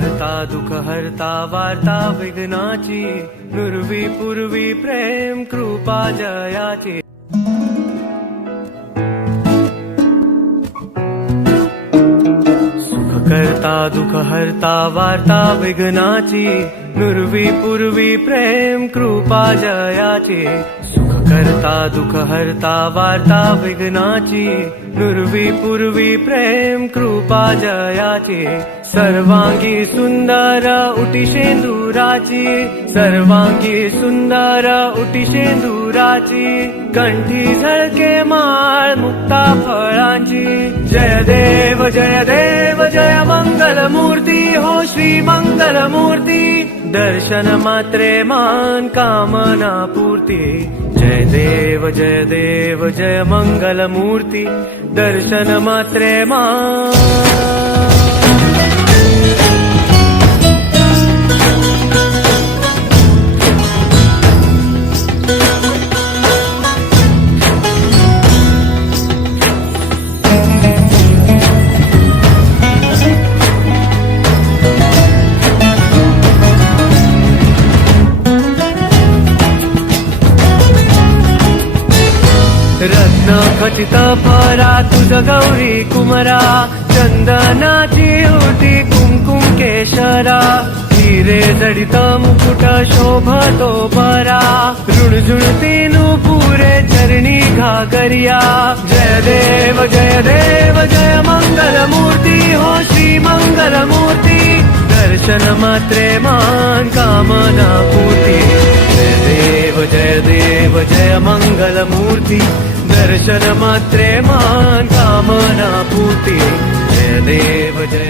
हरता दुख हरता वार्ता विघ्नाची नुरवी पूर्वी प्रेम कृपा जयाची. सुख करता दुख हरता वार्ता विघ्नाची नुरवी पूर्वी प्रेम कृपा जयाची. करता दुख हरता वार्ता विघ्नाची दुर्वी पूर्वी प्रेम कृपा जयाची सर्वांगी सुंदर उटिशेंदुराची सर्वांगी सुंदर उटिशेंदुराची कंठी झळके माळ मुक्ता फळांची. जय देव जय देव जय मंगल मूर्ती हो श्री मङ्गल दर्शनमात्रे मान् मात्रे कामना पूर्ति। जय देव जय देव जय मङ्गलमूर्ति दर्शनमात्रे मान्। रत्न खचित फरा तुझ गौरी कुमरा चंदनाची उटी कुंकुम केशरा हिरे जडित मुकुट शोभतो बरा रुणझुणती पुरे चरणी घागरिया। जय देव जय देव जय मंगल मूर्ती हो श्री मंगल मूर्ती दर्शन मात्रे मान कामना पूर्ती भूति दर्शनमात्रे माँ कामना पूते जय देव जय